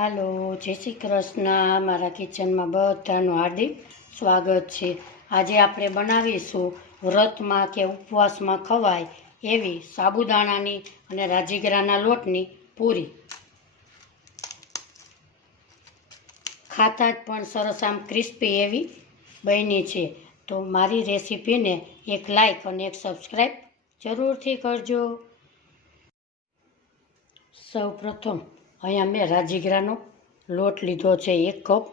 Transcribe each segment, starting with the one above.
હાલો, જય શ્રી કૃષ્ણ. મારા કિચનમાં બધાનું હાર્દિક સ્વાગત છે. આજે આપણે બનાવીશું વ્રતમાં કે ઉપવાસમાં ખવાય એવી સાબુદાણાની અને રાજગરાના લોટની પૂરી. ખાતા જ પણ સરસ આમ ક્રિસ્પી એવી બની છે. તો મારી રેસીપીને એક લાઈક અને એક સબસ્ક્રાઈબ જરૂરથી કરજો. સૌ પ્રથમ અહીંયા મેં રાજગરાનો લોટ લીધો છે 1 કપ,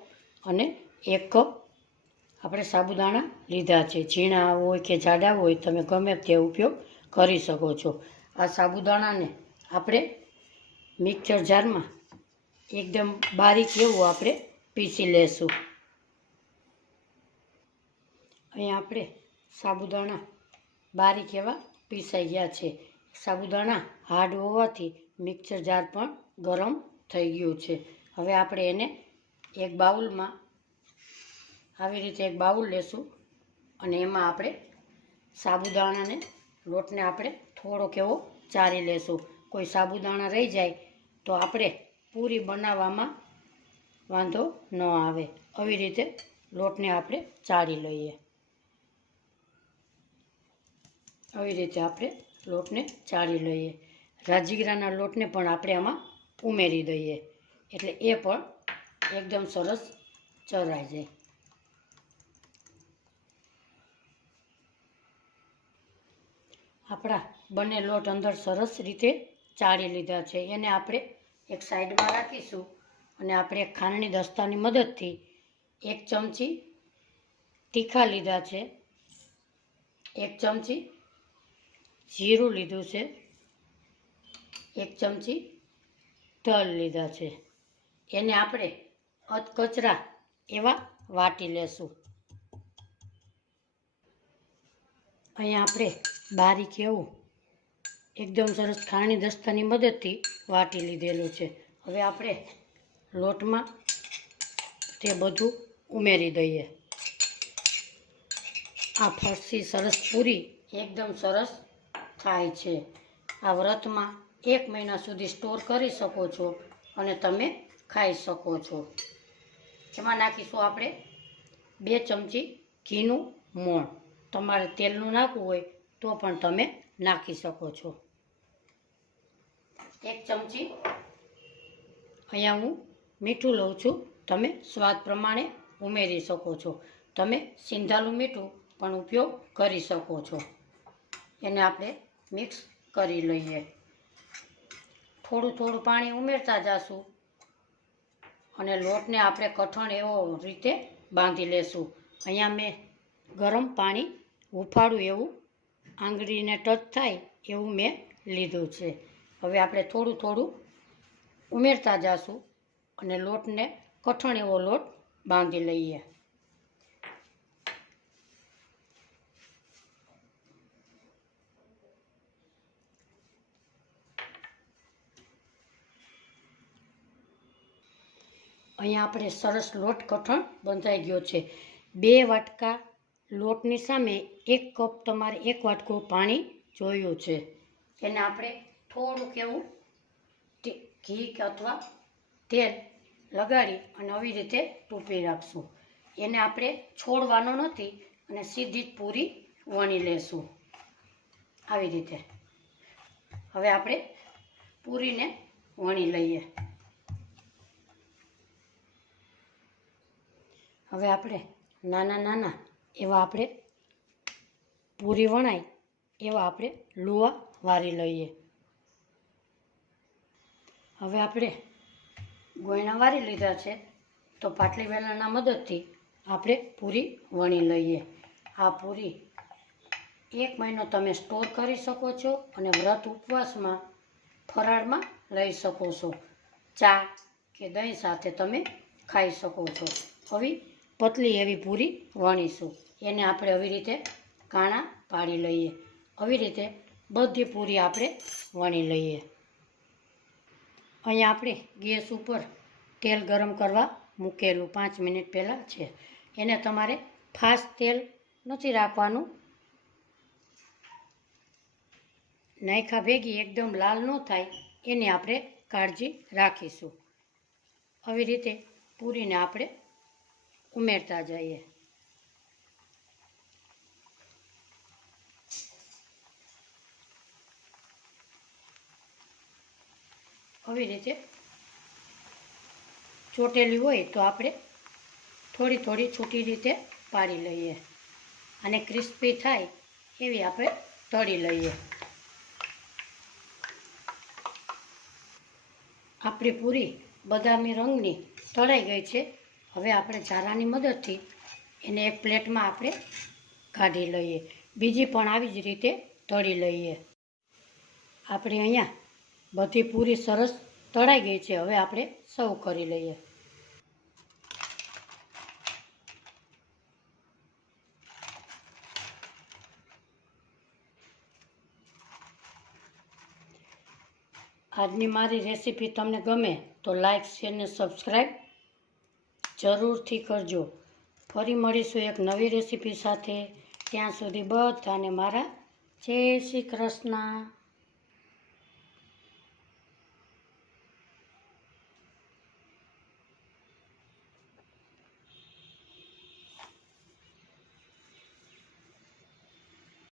અને 1 કપ આપણે સાબુદાણા લીધા છે. ઝીણા હોય કે જાડા હોય તમે ગમે તે ઉપયોગ કરી શકો છો. આ સાબુદાણાને આપણે મિક્સર જારમાં એકદમ બારીક એવું આપણે પીસી લેશું. અહીંયા આપણે સાબુદાણા બારીક એવા પીસાઈ ગયા છે. સાબુદાણા હાર્ડ હોવાથી મિક્સર જાર પણ ગરમ થઈ ગયું છે. હવે આપણે એને એક બાઉલમાં આવી રીતે એક બાઉલ લેશું, અને એમાં આપણે સાબુદાણાને લોટને આપણે થોડોક એવો ચારી લેશું. કોઈ સાબુદાણા રહી જાય તો આપણે પૂરી બનાવવામાં વાંધો ન આવે. આવી રીતે લોટને આપણે ચાળી લઈએ. આવી રીતે આપણે લોટને ચાળી લઈએ. રાજગરાના લોટને પણ આપણે આમાં ઉમેરી દઈએ એટલે એ પણ એકદમ સરસ ચરાઈ જાય. આપણા બંને લોટ અંદર સરસ રીતે ચાળી લીધા છે. એને આપણે એક સાઈડમાં રાખીશું, અને આપણે ખાંડની દસ્તાની મદદથી 1 ચમચી તીખા લીધા છે, 1 ચમચી જીરું લીધું છે, 1 ચમચી તલ લીધા છે. એને આપણે અધકચરા એવા વાટી લેશું. અહીંયા આપણે બારીક એવું એકદમ સરસ ખાંડની દસ્તાની મદદથી વાટી લીધેલું છે. હવે આપણે લોટમાં તે બધું ઉમેરી દઈએ. આ ફરસી સરસ પૂરી એકદમ સરસ થાય છે. આ વ્રતમાં 1 મહિના સુધી સ્ટોર કરી શકો છો અને તમે ખાઈ શકો છો. એમાં નાખીશું આપણે 2 ચમચી ઘીનું મોણ. તમારે તેલનું નાખવું હોય તો પણ તમે નાખી શકો છો. 1 ચમચી અહીંયા હું મીઠું લઉં છું. તમે સ્વાદ પ્રમાણે ઉમેરી શકો છો. તમે સિંધાલું મીઠું પણ ઉપયોગ કરી શકો છો. એને આપણે મિક્સ કરી લઈએ. થોડું થોડું પાણી ઉમેરતા જઈશું, અને લોટને આપણે કઠણ એવો રીતે બાંધી લેશું. અહીંયા મેં ગરમ પાણી હુંફાળું એવું આંગળીને ટચ થાય એવું મેં લીધું છે. હવે આપણે થોડું થોડું ઉમેરતા જઈશું, અને લોટને કઠણ એવો લોટ બાંધી લઈએ. અહીંયા આપણે સરસ લોટ કઠણ બંધાઈ ગયો છે. 2 વાટકા લોટની સામે 1 કપ તમારે 1 વાટકું પાણી જોયું છે. એને આપણે થોડુંક એવું ઘી અથવા તેલ લગાડી અને આવી રીતે ટૂંપી રાખશું. એને આપણે છોડવાનો નથી, અને સીધી જ પૂરી વણી લેશું આવી રીતે. હવે આપણે પૂરીને વણી લઈએ. હવે આપણે નાના નાના એવા આપણે પૂરી વણાય એવા આપણે લુવા વારી લઈએ. હવે આપણે ગોયણા વારી લીધા છે, તો પાટલી વેલણના મદદથી આપણે પૂરી વણી લઈએ. આ પૂરી 1 મહિનો તમે સ્ટોર કરી શકો છો, અને વ્રત ઉપવાસમાં ફરાળમાં લઈ શકો છો. ચા કે દહીં સાથે તમે ખાઈ શકો છો. આવી પતલી એવી પૂરી વણીશું. એને આપણે આવી રીતે કાણા પાડી લઈએ. આવી રીતે બધી પૂરી આપણે વણી લઈએ. અહીંયા આપણે ગેસ ઉપર તેલ ગરમ કરવા મૂકેલું 5 મિનિટ પહેલાં છે. એને તમારે ફાસ્ટ તેલ નથી રાખવાનું. નાખ્યા ભેગી એકદમ લાલ ન થાય એની આપણે કાળજી રાખીશું. આવી રીતે પૂરીને આપણે ઉમેરતા જઈએ. આવી રીતે ચોટેલી હોય તો આપણે થોડી થોડી છૂટી રીતે પાડી લઈએ અને ક્રિસ્પી થાય એવી આપણે તળી લઈએ. આપણી પૂરી બદામી રંગની તળાઈ ગઈ છે. હવે આપણે ઝારાની મદદથી એને એક પ્લેટમાં આપણે કાઢી લઈએ. બીજી પણ આવી જ રીતે તળી લઈએ. આપણે અહીંયા બધી પૂરી સરસ તળાઈ ગઈ છે. હવે આપણે સર્વ કરી લઈએ. આજની મારી રેસીપી તમને ગમે તો લાઈક, શેર ને સબસ્ક્રાઈબ જરૂરથી કરજો. ફરી મળીશું એક નવી રેસીપી સાથે. ત્યાં સુધી બધાને મારા જય શ્રી કૃષ્ણ.